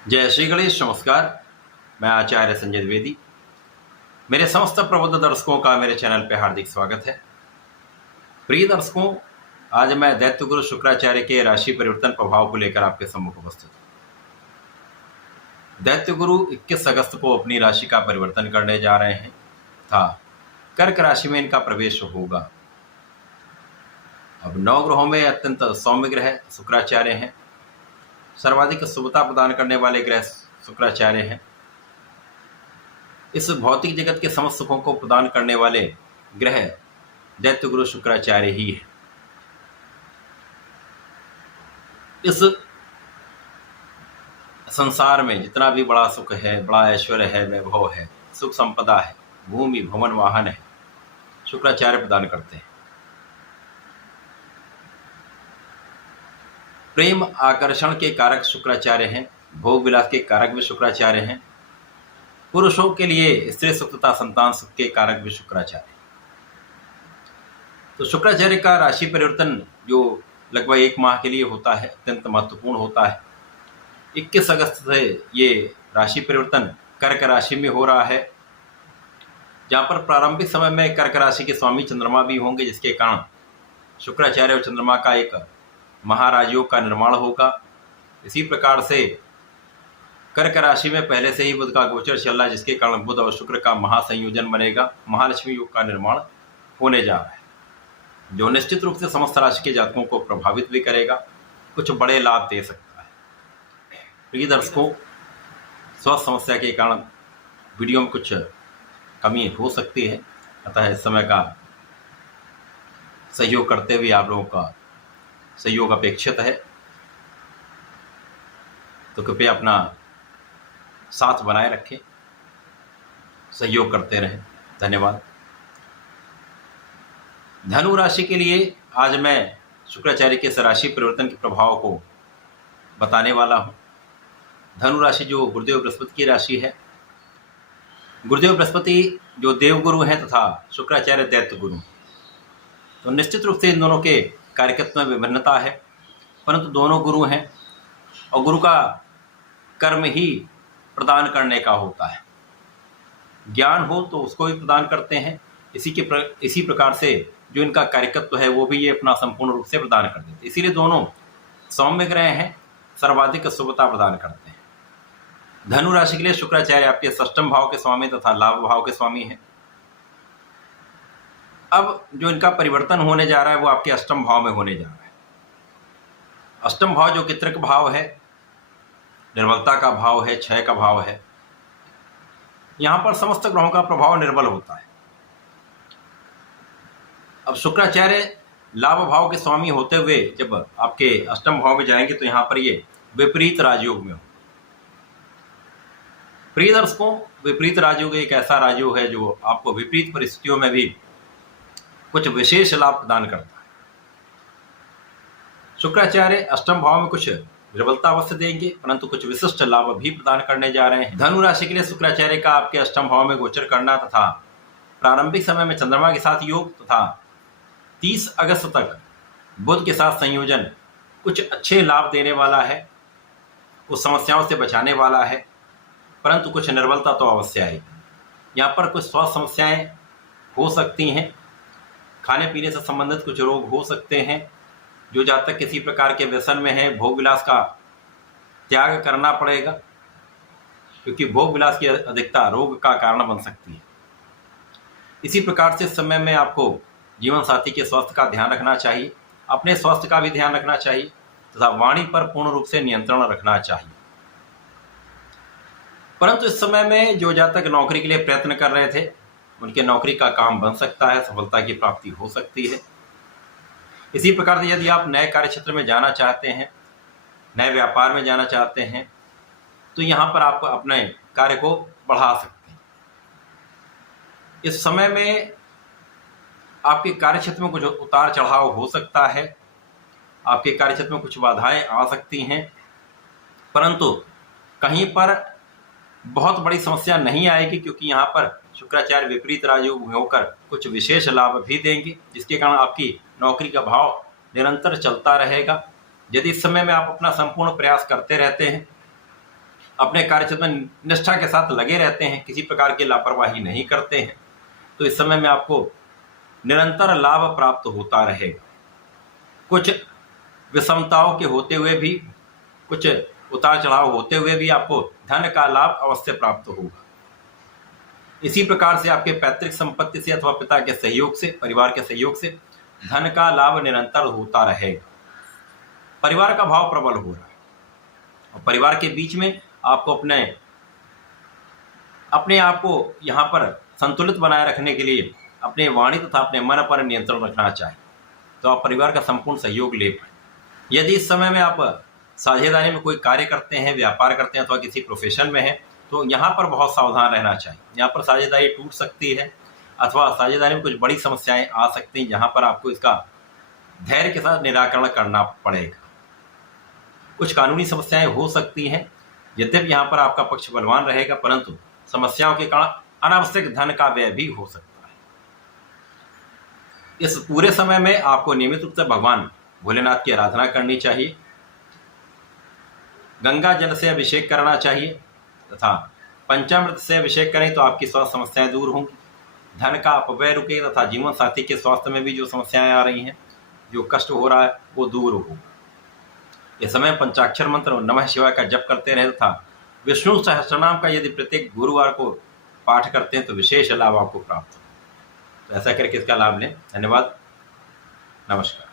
जय श्री गणेश। नमस्कार। मैं आचार्य संजय द्विवेदी। मेरे समस्त प्रबुद्ध दर्शकों का मेरे चैनल पे हार्दिक स्वागत है। प्रिय दर्शकों, आज मैं दैत्य गुरु शुक्राचार्य के राशि परिवर्तन प्रभाव को लेकर आपके सम्मुख उपस्थित हूँ। दैत्य गुरु 21 अगस्त को अपनी राशि का परिवर्तन करने जा रहे हैं तथा कर्क राशि में इनका प्रवेश होगा। अब 9 ग्रहों में अत्यंत सौम्य ग्रह शुक्राचार्य हैं। सर्वाधिक शुभता प्रदान करने वाले ग्रह शुक्राचार्य हैं। इस भौतिक जगत के समस्त सुखों को प्रदान करने वाले ग्रह दैत्य गुरु शुक्राचार्य ही है। इस संसार में जितना भी बड़ा सुख है, बड़ा ऐश्वर्य है, वैभव है, सुख संपदा है, भूमि भवन वाहन है, शुक्राचार्य प्रदान करते हैं। प्रेम आकर्षण के कारक शुक्राचार्य हैं। भोग विलास के कारक भी शुक्राचार्य हैं। पुरुषों के लिए स्त्री सुख तथा संतान सुख के कारक भी शुक्राचार्य। तो शुक्राचार्य का राशि परिवर्तन जो लगभग 1 माह के लिए होता है, अत्यंत महत्वपूर्ण होता है। 21 अगस्त से ये राशि परिवर्तन कर्क राशि में हो रहा है, जहाँ पर प्रारंभिक समय में कर्क राशि के स्वामी चंद्रमा भी होंगे, जिसके कारण शुक्राचार्य और चंद्रमा का एक महाराजयोग का निर्माण होगा। इसी प्रकार से कर्क राशि में पहले से ही बुध का गोचर चल रहा है, जिसके कारण बुध और शुक्र का महासंयोजन बनेगा। महालक्ष्मी योग का निर्माण होने जा रहा है, जो निश्चित रूप से समस्त राशि के जातकों को प्रभावित भी करेगा, कुछ बड़े लाभ दे सकता है। प्रिय दर्शकों, स्वास्थ्य समस्या के कारण वीडियो में कुछ कमी हो सकती है, अतः इस समय का सहयोग करते हुए आप लोगों का सहयोग अपेक्षित है, तो कृपया अपना साथ बनाए रखें, सहयोग करते रहें। धन्यवाद। धनु राशि के लिए आज मैं शुक्राचार्य के इस राशि परिवर्तन के प्रभाव को बताने वाला हूं। धनु राशि जो गुरुदेव बृहस्पति की राशि है। गुरुदेव बृहस्पति जो देवगुरु हैं तथा शुक्राचार्य दैत्य गुरु, तो निश्चित रूप से इन दोनों के कार्यकत्व में विभिन्नता है, परंतु दोनों गुरु हैं और गुरु का कर्म ही प्रदान करने का होता है। ज्ञान हो तो उसको भी प्रदान करते हैं, इसी प्रकार से जो इनका कार्यकत्व है वो भी ये अपना संपूर्ण रूप से प्रदान कर देते हैं। इसीलिए दोनों सौम्य ग्रह हैं, सर्वाधिक शुभता प्रदान करते हैं। धनु राशि के लिए शुक्राचार्य आपके 6ष्टम भाव के स्वामी तथा लाभ भाव के स्वामी हैं। अब जो इनका परिवर्तन होने जा रहा है वो आपके 8म भाव में होने जा रहा है। 8म भाव जो कित्रक भाव है, निर्बलता का भाव है, क्षय का भाव है। यहां पर समस्त ग्रहों का प्रभाव निर्बल होता है। अब शुक्राचार्य लाभ भाव के स्वामी होते हुए जब आपके 8म भाव में जाएंगे तो यहां पर ये विपरीत राजयोग में हो। प्रिय दर्शकों, विपरीत राजयोग एक ऐसा राजयोग है जो आपको विपरीत परिस्थितियों में भी कुछ विशेष लाभ प्रदान करता है। शुक्राचार्य 8म भाव में कुछ विरबलता अवश्य देंगे, परंतु कुछ विशिष्ट लाभ भी प्रदान करने जा रहे हैं। धनु राशि के लिए शुक्राचार्य का आपके 8म भाव में गोचर करना तथा प्रारंभिक समय में चंद्रमा के साथ योग तथा 30 अगस्त तक बुध के साथ संयोजन कुछ अच्छे लाभ देने वाला है, कुछ समस्याओं से बचाने वाला है, परंतु कुछ निर्बलता तो अवश्य आएगी। यहाँ पर कुछ स्वास्थ्य समस्याएं हो सकती हैं, खाने पीने से संबंधित कुछ रोग हो सकते हैं। जो जातक किसी प्रकार के व्यसन में है, भोग विलास का त्याग करना पड़ेगा, क्योंकि भोग विलास की अधिकता रोग का कारण बन सकती है। इसी प्रकार से इस समय में आपको जीवन साथी के स्वास्थ्य का ध्यान रखना चाहिए, अपने स्वास्थ्य का भी ध्यान रखना चाहिए तथा वाणी पर पूर्ण रूप से नियंत्रण रखना चाहिए। परंतु इस समय में जो जातक नौकरी के लिए प्रयत्न कर रहे थे, उनके नौकरी का काम बन सकता है, सफलता की प्राप्ति हो सकती है। इसी प्रकार से यदि आप नए कार्य क्षेत्र में जाना चाहते हैं, नए व्यापार में जाना चाहते हैं, तो यहाँ पर आप अपने कार्य को बढ़ा सकते हैं। इस समय में आपके कार्य क्षेत्र में कुछ उतार चढ़ाव हो सकता है, आपके कार्य क्षेत्र में कुछ बाधाएं आ सकती हैं, परंतु कहीं पर बहुत बड़ी समस्या नहीं आएगी, क्योंकि यहाँ पर शुक्राचार्य विपरीत राजयोग में होकर कुछ विशेष लाभ भी देंगे, जिसके कारण आपकी नौकरी का भाव निरंतर चलता रहेगा। यदि इस समय में आप अपना संपूर्ण प्रयास करते रहते हैं, अपने कार्यक्षेत्र में निष्ठा के साथ लगे रहते हैं, किसी प्रकार की लापरवाही नहीं करते हैं, तो इस समय में आपको निरंतर लाभ प्राप्त होता रहेगा। कुछ विषमताओं के होते हुए भी, कुछ उतार चढ़ाव होते हुए भी आपको धन का लाभ अवश्य प्राप्त होगा। इसी प्रकार से आपके पैतृक संपत्ति से अथवा पिता के सहयोग से, परिवार के सहयोग से धन का लाभ निरंतर होता रहेगा। परिवार का भाव प्रबल हो रहा है और परिवार के बीच में आपको अपने आप को यहाँ पर संतुलित बनाए रखने के लिए अपने वाणी तथा अपने मन पर नियंत्रण रखना चाहिए, तो आप परिवार का संपूर्ण सहयोग ले पाए। यदि इस समय में आप साझेदारी में कोई कार्य करते हैं, व्यापार करते हैं अथवा किसी प्रोफेशन में हैं, तो यहाँ पर बहुत सावधान रहना चाहिए। यहाँ पर साझेदारी टूट सकती है अथवा साझेदारी में कुछ बड़ी समस्याएं आ सकती हैं, जहाँ पर आपको इसका धैर्य के साथ निराकरण करना पड़ेगा। कुछ कानूनी समस्याएं हो सकती हैं, यद्यपि यहाँ पर आपका पक्ष बलवान रहेगा, परंतु समस्याओं के कारण अनावश्यक धन का व्यय भी हो सकता है। इस पूरे समय में आपको नियमित रूप से भगवान भोलेनाथ की आराधना करनी चाहिए, गंगा जल से अभिषेक करना चाहिए तथा पंचामृत से अभिषेक करें तो आपकी स्वास्थ्य समस्याएं दूर होंगी, धन का अपव्यय रुके तथा जीवन साथी के स्वास्थ्य में भी जो समस्याएं आ रही हैं, जो कष्ट हो रहा है, वो दूर होगा। इस समय पंचाक्षर मंत्र नमः शिवाय का जप करते रहे तथा विष्णु सहस्त्रनाम का यदि प्रत्येक गुरुवार को पाठ करते हैं तो विशेष लाभ आपको प्राप्त हो। तो ऐसा करके इसका लाभ लें। धन्यवाद, नमस्कार।